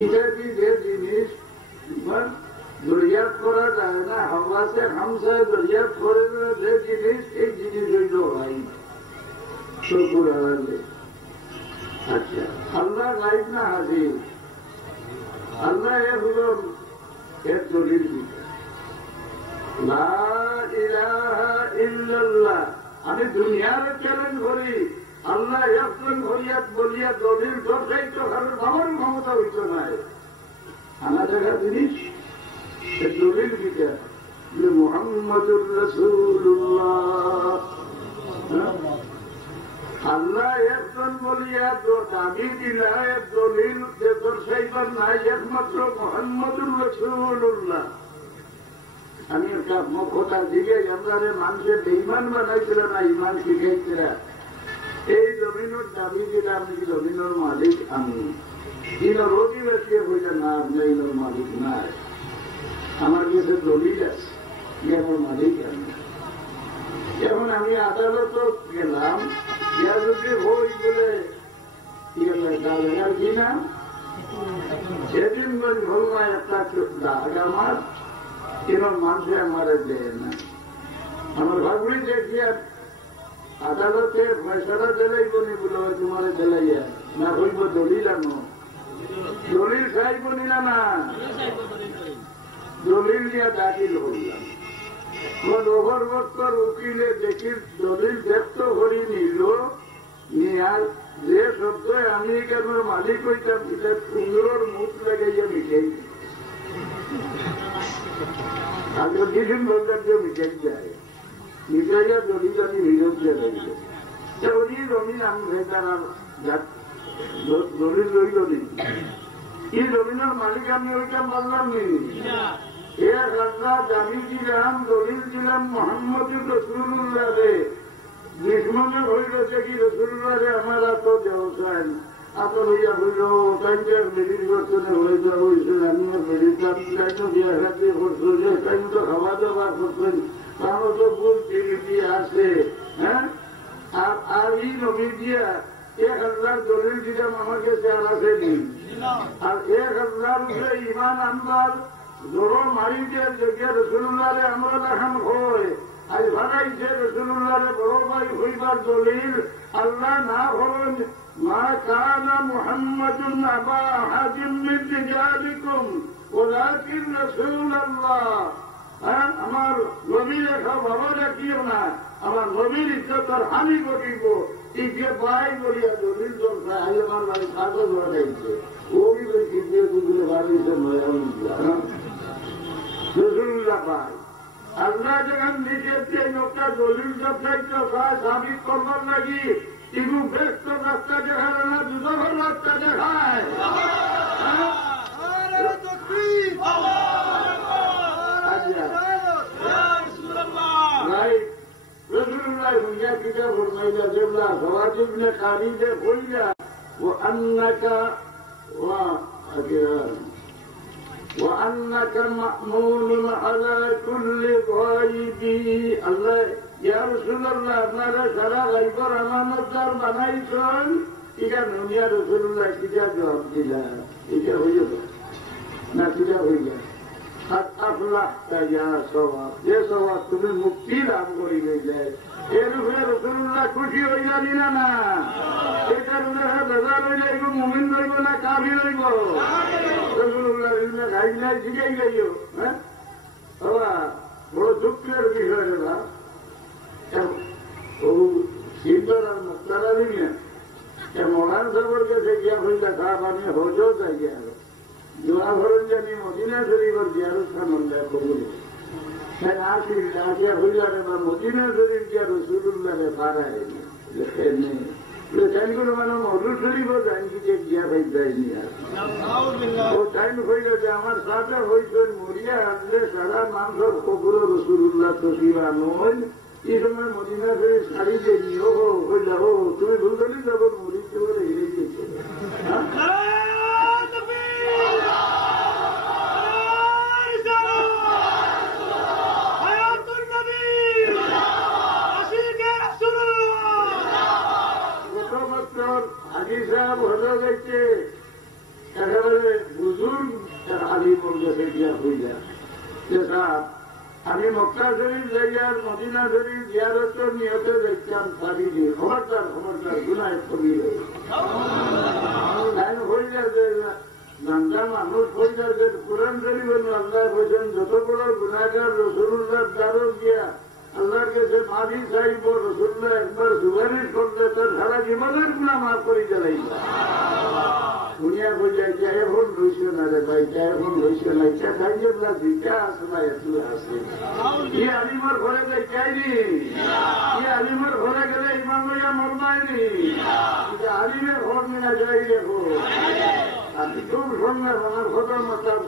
যে জিনিস দরিয়াত করা যায় না, হাওয়াসে হামসায় দরিয়াত করে যে জিনিস, এই জিনিস হইল ভাই শুকুর আল্লাহ। আচ্ছা, আল্লাহ গাইব না হাজির? আল্লাহ হল এর দলিল দিতে, লা ইলাহা ইল্লাল্লাহ। আমি দুনিয়ার চ্যালেঞ্জ করি, আল্লাহ একজন হইয়াত বলিয়া দলিল দর্শাই তো কারণ আমার ক্ষমতা হইত নাই। আনা জায়গা জিনিস দলিল দিতে মুহাম্মাদুর রাসূলুল্লাহ। আল্লাহ একজন বলিয়া দাবি দিলা দলিল যে দর্শাইবার নাই একমাত্র মুহাম্মাদুর রাসূলুল্লাহ। আমি একটা কথা দিকে আমরা মানুষের বেঈমান বানাইছিল না, ইমান শিখাইছিল। এই জমিনের দাবি দিলে আমি জমিনের মালিক আমি, ইনোর অধিবাসী হইলে না ইনোর মালিক নাই, আমার কাছে দলিল আছে আমার মালিক আমি। এখন আমি আদালত গেলাম, ইয়া যদি হই বলে কি না, সেদিন ভোলমা একটা দাগ আমার ইনোর মানুষে আমার দেয় না। আমার ভাবলি দেখিয়া আদালতে ফয়সালা দিলেই বনি বলে তোমার দিলাইয়া না হইব দলিল আনো, দলিল চাইব না না, দলিল দিয়া দাখিল হইলাম। নগরবর্তর উকিলে দেখি দলিল ব্যক্ত করি নিল, নিয়ার যে শব্দ আমি কেন মালিক হইতাম সেটা কুমড়োর মুখ লাগাইয়া মিঠাই আগে কিছুদিন বলতাম যে মিঠাই যায়, মিঠাইয়া দলিল আমি বিরোধ দিয়ে উনি জমিন আমি ভেতার দলিল রইল নি, এই জমিনের মালিক আমি ওইটা বললাম নি। এক আল্লাহ দাবি দিলাম, দলিল দিলাম মুহাম্মদুর রাসূলুল্লাহ রে। দুশ্মনে হইল সে কি রাসূলুল্লাহ রে আমার এত দেওয়ান এত হইয়া হইল তাইটার মেরির বর্তনে হয়ে যাওয়া হয়েছিল। আমিও মেরিতাম তাইতো বিয়া খাতে করছো যে তাই তো খাওয়া দাওয়া করছেন, তারও তো ভুল টিভি আছে। হ্যাঁ, আর এই নবী দিয়া 1000 দলিল দিলাম আমার কাছে আর আছে নি। আর 1000 উপরে ইমান আনবার জোরো মারি দিয়ে জগিয়া রাসূলুল্লাহ রে আমরা দেখান হয়। আজ ভাগাইছে রাসূলুল্লাহ রে বড় ভাই হইবার দলিল আল্লাহ না হলেন, মা কানা মুহাম্মাদুন আবা আহাদিন মিন রিজালিকুম ওয়ালাকিন রাসূলুল্লাহ। আমার নবীর সব বাবা রাখিও না, আমার নবীর ইজ্জতের হানি ঘটিব। এই যে ভাই বলিয়া দলিল দরকার আজ আমার বাড়ি কাগজ লাগাইছে, ওই কিনে দুগুলো বাড়িতে রসুল্লাহ ভাই। আল্লাহ যখন নিজের যে লোকটা দলিল দরকার সাবিত করবার লাগি এগুলো ব্যস্ত রাস্তা দেখায় না, দুধর রাস্তা দেখায়। রসুল্লাহ হইয়া কিটা ফরমাইলা যেমলা সওয়াজিব নে কারিদে হইয়া ওয়ান্নাকা وأنك مأمون على كل غائب। আল্লাহ ইয়া রাসূলুল্লাহ আপনারা সারা গায়বের আমানতদার বানাইছেন, এটা ইয়া রাসূলুল্লাহ কিটা জবাব দিলা? এটা হইল না কিটা হইল? যে সওয়াব তুমি মুক্তি লাভ করিবে যায়, এর উপরে রাসূলুল্লাহ খুশি হইলা দিলা না? এই কারণে বেজার হইলে এগুলো মুমিন রইব না কাফির রইব? রাসূলুল্লাহ গাইডলাইন শিখাই যাইও। হ্যাঁ বাবা, বড় দুঃখের বিষয় রে বা সিদ্ধর আর মুক্তারা দিলে মহান সাগর কাছে গিয়া হইলা খা পানি হজও যাই গিয়া দোয়া ভরণ জানি মদিনা শরীফের জিয়ারস্থান হল্লা কবুল আসিয়া হইলা রে বা মদিনা শরীফ গিয়া রাসূলুল্লাহ রে পাড়ায় টাইমগুলো মানে মধুর শরীফও জানি যে গিয়া ভাই যায়নি। ও টাইম হইল যে আমার সাথে হইছেন মরিয়া আসলে সারা মানুষের কবুল রাসূলুল্লাহ তসিবা নয়। এই সময় মদিনা শরীফ শাড়ি দেয়নি। ও হইলা ও তুমি ভুললি যখন মরিতে বলে হেরে গেছে। হাজি সাহেব হলো গেছে একেবারে হইলা যে স্যার আমি মক্কা শরীফ যাইয়ার মদিনা শরীফ জিয়ারতের নিয়তে দেখতাম পারিনি খবরদার গুনায় কবি হইলা যে জানতাম মানুষ হইলা যে কোরআন শরীফ আল্লাহ বলছেন যত বড় গুনাহগার রসুল্লাহ দ্বারও গিয়া আল্লাহর কাছে মাফি চাইব রসুল্লাহ একবার সুপারিশ করলে তার সারা জীবনের গুণা মাফ করে চালাইবা দুনিয়া বোঝাই যে এখন রইস না রে ভাই এখন রইস না ইচ্ছা খাই যে দিকা আছে না একটু আছে ই আলিমার ঘরে যাই চাইনি ই আলিমার ঘরে গেলে ইমান লইয়া মরমায়নি আলিমের ঘর নিয়ে যাই দেখো আমি খুব সন্ন্যাস আমার খোদার মাতার